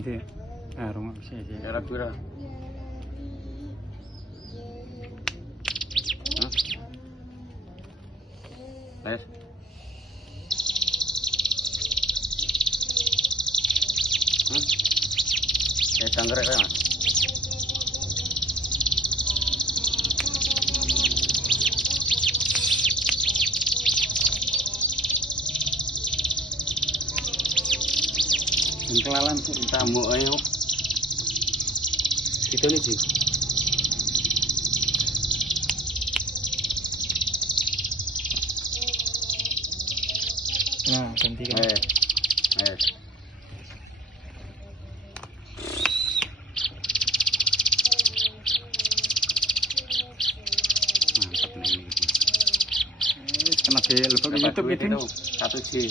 Nanti, rumah sih. Cara pura. Les. Anggrek ya. Kelalan tamu ayo. Itu nih sih. Nah, gantikan. Mantap nih ini. Kena bel, YouTube itu. Satu G.